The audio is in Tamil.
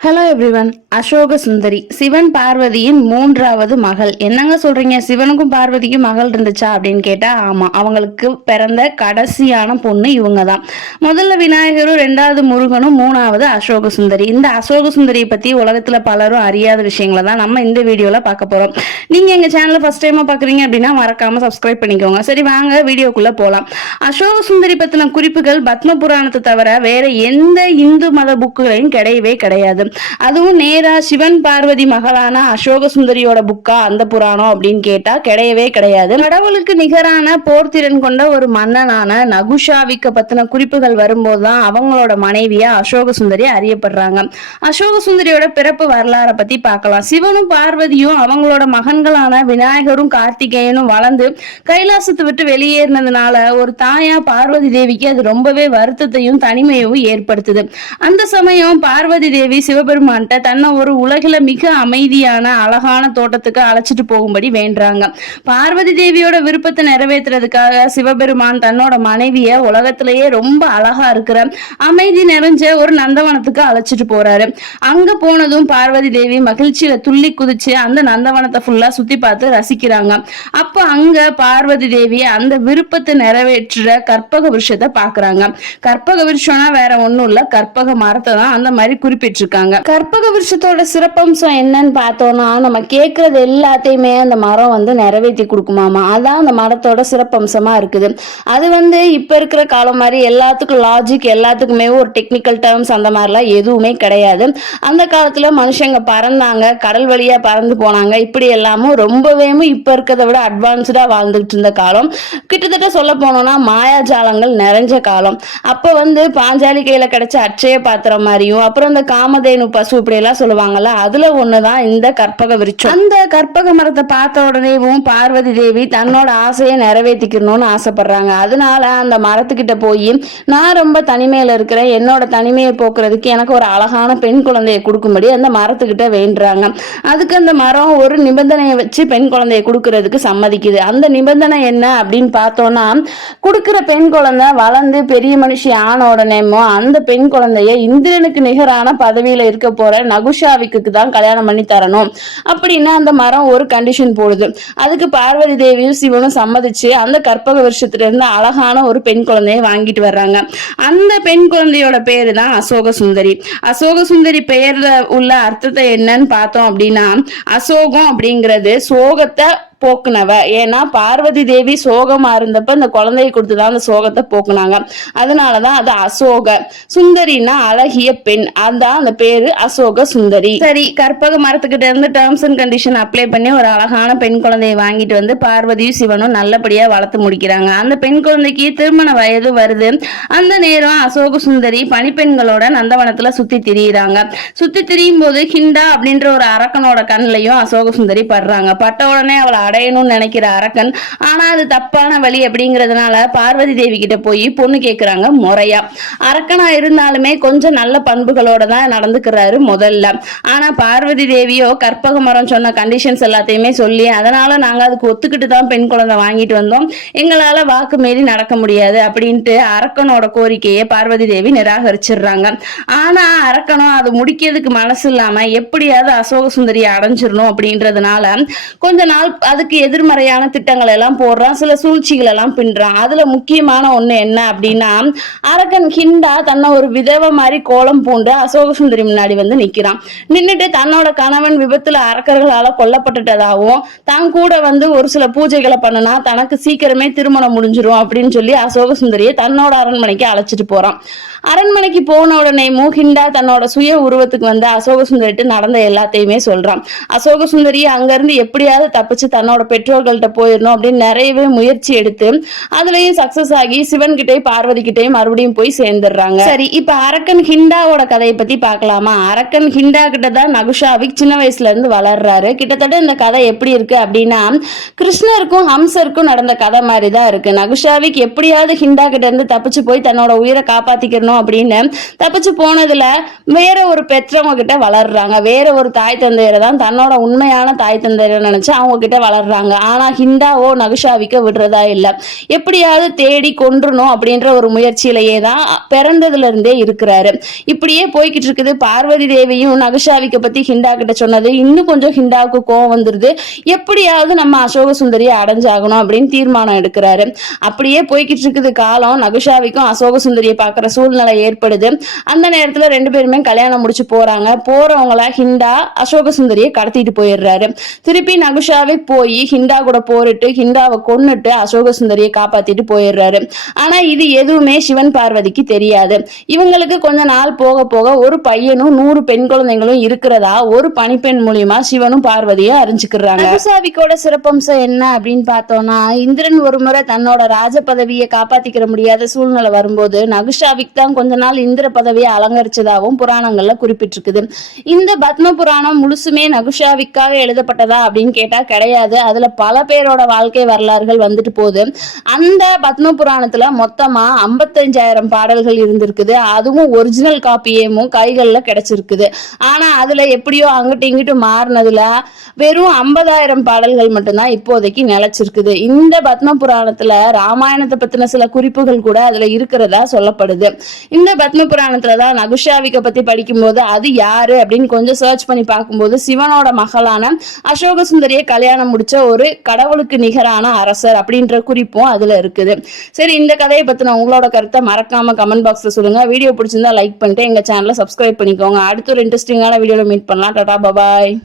ஹலோ எவ்ரிவன் அசோக சுந்தரி சிவன் பார்வதியின் மூன்றாவது மகள். என்னங்க சொல்றீங்க? சிவனுக்கும் பார்வதிக்கும் மகள் இருந்துச்சா அப்படின்னு கேட்டா ஆமா அவங்களுக்கு பிறந்த கடைசியான பொண்ணு இவங்க தான் முதல்ல விநாயகரும் ரெண்டாவது முருகனும் மூணாவது அசோக சுந்தரி. இந்த அசோக சுந்தரியை பத்தி உலகத்துல பலரும் அறியாத விஷயங்களை தான் நம்ம இந்த வீடியோல பார்க்க போறோம். நீங்க எங்க சேனலை ஃபர்ஸ்ட் டைமா பாக்குறீங்க அப்படின்னா மறக்காம சப்ஸ்கிரைப் பண்ணிக்கோங்க. சரி வாங்க வீடியோக்குள்ள போலாம். அசோக சுந்தரி பத்தின குறிப்புகள் பத்ம புராணத்தை தவிர வேற எந்த இந்து மத புக்குகளையும் கிடையவே கிடையாது. அதுவும் நேரா சிவன் பார்வதி மகளான அசோக சுந்தரியோட புக்கா அந்த புராணம் அப்படின்னு கேட்டா கிடையவே கிடையாது. கடவுளுக்கு நிகரான போர்த்திறன் கொண்ட ஒரு மன்னனான நகுஷாவிக்க பத்தின குறிப்புகள் வரும்போதுதான் அவங்களோட மனைவியா அசோக சுந்தரி அறியப்படுறாங்க. அசோக சுந்தரியோட பிறப்பு வரலாறை பத்தி பார்க்கலாம். சிவனும் பார்வதியும் அவங்களோட மகன்களான விநாயகரும் கார்த்திகேயனும் வளர்ந்து கைலாசத்தை விட்டு வெளியேறினதுனால ஒரு தாயா பார்வதி தேவிக்கு அது ரொம்பவே வருத்தத்தையும் தனிமையும் ஏற்படுத்துது. அந்த சமயம் பார்வதி தேவி சிவ சிவபெருமான்கிட்ட தன்னை ஒரு உலகில மிக அமைதியான அழகான தோட்டத்துக்கு அழைச்சிட்டு போகும்படி வேண்டுறாங்க. பார்வதி தேவியோட விருப்பத்தை நிறைவேற்றுறதுக்காக சிவபெருமான் தன்னோட மனைவிய உலகத்திலேயே ரொம்ப அழகா இருக்கிற அமைதி நிறைஞ்ச ஒரு நந்தவனத்துக்கு அழைச்சிட்டு போறாரு. அங்க போனதும் பார்வதி தேவி மகிழ்ச்சியில துள்ளி குதிச்சு அந்த நந்தவனத்தை ஃபுல்லா சுத்தி பார்த்து ரசிக்கிறாங்க. அப்ப அங்க பார்வதி தேவி அந்த விருப்பத்தை நிறைவேற்றுற கற்பக விருஷத்தை பாக்குறாங்க கற்பக விருஷம்னா வேற ஒண்ணும் இல்ல கற்பக மரத்தை தான் அந்த மாதிரி குறிப்பிட்டிருக்காங்க. கற்பக விருஷத்தோட சிறப்பம்சம் என்னன்னு பார்த்தோம்னா நம்ம கேட்கறது எல்லாத்தையுமே அந்த மரம் வந்து நிறைவேற்றி கொடுக்குமாமா. அதான் அந்த மரத்தோட சிறப்பம்சமா இருக்குது. அது வந்து இப்ப இருக்கிற காலம் மாதிரி எல்லாத்துக்கும் லாஜிக் எல்லாத்துக்குமே ஒரு டெக்னிக்கல் டேர்ம்ஸ் அந்த மாதிரிலாம் எதுவுமே கிடையாது. அந்த காலத்துல மனுஷங்க பறந்தாங்க கடல் வழியா பறந்து போனாங்க. இப்படி எல்லாமும் ரொம்பவே இப்ப இருக்கிறத விட அட்வான்ஸ்டா வாழ்ந்துகிட்டு இருந்த காலம். கிட்டத்தட்ட சொல்ல போனோம்னா மாயாஜாலங்கள் நிறைஞ்ச காலம். அப்ப வந்து பாஞ்சாலி கையில கிடைச்ச அட்சய பாத்திரம் மாதிரியும் அப்புறம் இந்த காமதேனு பசு இப்படி எல்லாம் சொல்லுவாங்கல்ல அதுல ஒண்ணுதான் இந்த கற்பக விருட்சம். அந்த கற்பக மரத்தை பார்த்த உடனேவும் பார்வதி தேவி தன்னோட ஆசையை நிறைவேற்றிக்கணும்னு ஆசைப்படுறாங்க. அதனால அந்த மரத்துக்கிட்ட போய் நான் ரொம்ப தனிமையில இருக்கிறேன். என்னோட தனிமையை போக்குறதுக்கு எனக்கு ஒரு அழகான பெண் குழந்தையை கொடுக்கும்படி அந்த மரத்துக்கிட்ட வேண்டுறாங்க. அதுக்கு அந்த மரம் ஒரு நிபந்தனையை வச்சு பெண் குழந்தையை கொடுக்கறதுக்கு சம்மதிக்குது. அந்த நிபந்தனை என்ன அப்படின்னு பார்த்தோம்னா கொடுக்குற பெண் குழந்தை வளர்ந்து பெரிய மனுஷி ஆன உடனேமோ அந்த பெண் குழந்தைய இந்திரனுக்கு நிகரான பதவியில இருக்க போற நகுஷாவிக்கு தான் கல்யாணம் பண்ணி தரணும். அப்படின்னு அந்த மரம் ஒரு கண்டிஷன் போடுது. அதுக்கு பார்வதி தேவியும் சிவனும் சம்மதிச்சு அந்த கற்பக வருஷத்துல இருந்து அழகான ஒரு பெண் குழந்தையை வாங்கிட்டு வர்றாங்க. அந்த பெண் குழந்தையோட பேரு தான் அசோக சுந்தரி. அசோக சுந்தரி பெயர்ல உள்ள அர்த்தத்தை என்னன்னு பார்த்தோம் அப்படின்னா அசோகம் அப்படிங்கிறது சோகத்தை போக்குனவ. ஏன்னா பார்வதி தேவி சோகமா இருந்தப்ப இந்த குழந்தையை கொடுத்துதான் அந்த சோகத்தை போக்குனாங்க. அதனாலதான் அது அசோக. சுந்தரினா அழகிய பெண். அதான் அந்த பேரு அசோக சுந்தரி. சரி கற்பக மரத்துக்கிட்ட இருந்து டேர்ம்ஸ் அண்ட் கண்டிஷன் அப்ளை பண்ணி ஒரு அழகான பெண் குழந்தையை வாங்கிட்டு வந்து பார்வதியும் சிவனும் நல்லபடியா வளர்த்து முடிக்கிறாங்க. அந்த பெண் குழந்தைக்கு திருமண வயது வருது. அந்த நேரம் அசோக சுந்தரி பனிப்பெண்களோட நந்தவனத்துல சுத்தி திரியிறாங்க. சுத்தி திரியும் போது ஹிண்டா அப்படின்ற ஒரு அரக்கனோட கண்ணிலையும் அசோக சுந்தரி படுறாங்க. பட்ட உடனே அவளை அடையணும்னு நினைக்கிற அரக்கன். ஆனா அது தப்பான வழி அப்படிங்கிறதுனால பார்வதி தேவி கிட்ட போய் பொண்ணு கேக்குறாங்க முறையா. அரக்கனா இருந்தாலுமே கொஞ்சம் நல்ல பண்புகளோட தான் நடந்துக்கிறாரு முதல்ல. ஆனா பார்வதி தேவியோ கற்பக மரம் சொன்ன கண்டிஷன்ஸ் எல்லாத்தையுமே சொல்லி அதனால நாங்க அதுக்கு ஒத்துக்கிட்டு தான் பெண் குழந்தை வாங்கிட்டு வந்தோம். எங்களால வாக்கு மீறி நடக்க முடியாது அப்படின்ட்டு அரக்கனோட கோரிக்கையை பார்வதி தேவி நிராகரிச்சிடுறாங்க. ஆனா அரக்கனும் அது முடிக்கிறதுக்கு மனசு இல்லாம எப்படியாவது அசோக சுந்தரியை அடைஞ்சிடணும் அப்படின்றதுனால கொஞ்ச நாள் அதுக்கு எதிர்மறையான திட்டங்கள் எல்லாம் போடுறான் சில சூழ்ச்சிகள் எல்லாம் பின்றான் அதுல முக்கியமான ஒண்ணு என்ன அப்படின்னா அரக்கன் ஹிண்டா தன்னை ஒரு விதவை மாதிரி கோலம் பூண்டு அசோக சுந்தரி முன்னாடி வந்து நிக்கிறான். நின்னுட்டு தன்னோட கணவன் விபத்துல அரக்கர்களால கொல்லப்பட்டுட்டதாகவும் தான் கூட வந்து ஒரு சில பூஜைகளை பண்ணுனா தனக்கு சீக்கிரமே திருமணம் முடிஞ்சிரும் அப்படின்னு சொல்லி அசோக சுந்தரியை தன்னோட அரண்மனைக்கு அழைச்சிட்டு போறான். அரண்மனைக்கு போன உடனே மூஹிண்டா தன்னோட சுய உருவத்துக்கு வந்து அசோக சுந்தரிட்டு நடந்த எல்லாத்தையுமே சொல்றான். அசோக சுந்தரி அங்க இருந்து எப்படியாவது தப்பிச்சு தன்னோட பெற்றோர்கள்ட்ட போயிடணும் அப்படின்னு நிறையவே முயற்சி எடுத்து அதுலயும் சக்சஸ் ஆகி சிவன் கிட்டே பார்வதி கிட்டேயும் மறுபடியும் போய் சேர்ந்துடுறாங்க. சரி இப்ப அரக்கன் ஹிண்டாவோட கதையை பத்தி பார்க்கலாமா? அரக்கன் ஹிண்டா கிட்ட தான் நகுஷாவிக் சின்ன வயசுல இருந்து வளர்றாரு. கிட்டத்தட்ட இந்த கதை எப்படி இருக்கு அப்படின்னா கிருஷ்ணருக்கும் ஹம்சருக்கும் நடந்த கதை மாதிரி தான் இருக்கு. நகுஷாவிக் எப்படியாவது ஹிண்டா கிட்ட இருந்து தப்பிச்சு போய் தன்னோட உயிரை காப்பாத்திக்கணும் அப்படின்னு தப்பிச்சு போனதுல வேற ஒரு பெற்றவங்க கிட்ட வளர்றாங்க. வேற ஒரு தாய் தந்தையரை தான் தன்னோட உண்மையான தாய் தந்தையரை நினைச்சு அவங்க கிட்ட வளர் வளர்றாங்க ஆனா ஹிண்டாவோ நகுஷாவிக்க விடுறதா இல்லை. எப்படியாவது தேடி கொன்றணும் அப்படின்ற ஒரு முயற்சியிலேயே தான் பிறந்ததுல இருந்தே இருக்கிறாரு. இப்படியே போய்கிட்டு இருக்குது. பார்வதி தேவியும் நகுஷாவிக்க பத்தி ஹிண்டா கிட்ட சொன்னது. இன்னும் கொஞ்சம் ஹிண்டாவுக்கு கோவம் வந்துருது. எப்படியாவது நம்ம அசோக சுந்தரியை அடைஞ்சாகணும் அப்படின்னு தீர்மானம் எடுக்கிறாரு. அப்படியே போய்கிட்டு இருக்குது காலம். நகுஷாவிக்கும் அசோக சுந்தரியை பார்க்குற சூழ்நிலை ஏற்படுது. அந்த நேரத்துல ரெண்டு பேருமே கல்யாணம் முடிச்சு போறாங்க. போறவங்கள ஹிண்டா அசோக சுந்தரியை கடத்திட்டு போயிடுறாரு. திருப்பி நகுஷாவே போய் ஹிண்டா கூட போரிட்டு ஹிண்டாவை கொன்னுட்டு அசோக சுந்தரியை காப்பாத்திட்டு போயிடுறாரு. ஆனா இது எதுவுமே சிவன் பார்வதிக்கு தெரியாது. இவங்களுக்கு கொஞ்ச நாள் போக போக ஒரு பையனும் நூறு பெண் குழந்தைங்களும் இருக்கிறதா ஒரு பனிப்பெண் மூலியமா சிவனும் பார்வதியும் அறிஞ்சுக்கிறாங்க. நகுசாவிக்கோட சிறப்பம்சம் என்ன அப்படின்னு பார்த்தோம்னா இந்திரன் ஒரு முறை தன்னோட ராஜ பதவியை காப்பாத்திக்கிற முடியாத சூழ்நிலை வரும்போது நகுஷாவிக் தான் கொஞ்ச நாள் இந்திர பதவியை அலங்கரிச்சதாகவும் புராணங்கள்ல குறிப்பிட்டிருக்குது. இந்த பத்ம புராணம் முழுசுமே நகுஷாவிக்காக எழுதப்பட்டதா அப்படின்னு கேட்டா கிடையாது. அதுல பல பேரோட வாழ்க்கை வரலாறுகள் வந்துட்டு போகுது. அந்த பத்ம புராணத்துல மொத்தமா ஐம்பத்தஞ்சாயிரம் பாடல்கள் இருந்திருக்குது. அதுவும் ஒரிஜினல் காப்பியமும் கைகள்ல கிடைச்சிருக்குது. ஆனா அதுல எப்படியோ அங்கிட்டு இங்கிட்டு மாறினதுல வெறும் ஐம்பதாயிரம் பாடல்கள் மட்டும்தான் இப்போதைக்கு நிலைச்சிருக்குது. இந்த பத்ம புராணத்துல ராமாயணத்தை பத்தின சில குறிப்புகள் கூட அதுல இருக்கிறதா சொல்லப்படுது. இந்த பத்ம புராணத்துல தான் நகுஷாவிக்க பத்தி படிக்கும்போது அது யாரு அப்படின்னு கொஞ்சம் சர்ச் பண்ணி பார்க்கும்போது சிவனோட மகளான அசோக சுந்தரியை கல்யாணம் பிடிச்ச ஒரு கடவுளுக்கு நிகரான அரசர் அப்படின்ற குறிப்பும் அதுல இருக்குது. சரி இந்த கதையை பத்தின உங்களோட கருத்தை மறக்காம கமெண்ட் பாக்ஸ்ல சொல்லுங்க. வீடியோ பிடிச்சிருந்தா லைக் பண்ணிட்டு எங்க சேனலை சப்ஸ்கிரைப் பண்ணிக்கோங்க. அடுத்த ஒரு இன்ட்ரெஸ்டிங்கான வீடியோல மீட் பண்ணலாம். டாடா பபாய்